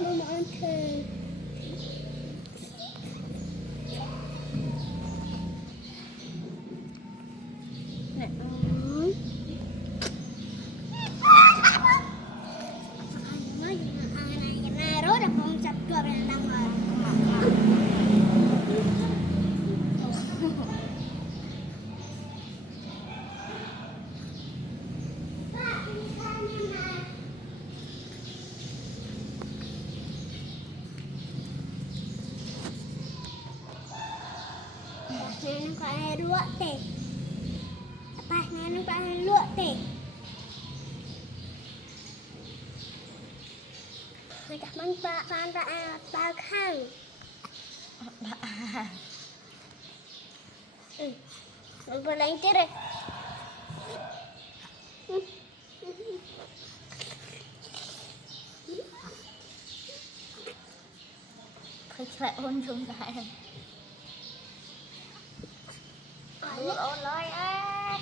Mama ante. Nè. Rồi đã không chặt cửa bên đang rồi. Nè nó có lụa tè. Apa nè nó có lụa tè. Mày chắc mình ba khang. Mình vừa lấy chết rồi. Phải chạy ôn chung lại. Ôn lôi ơi.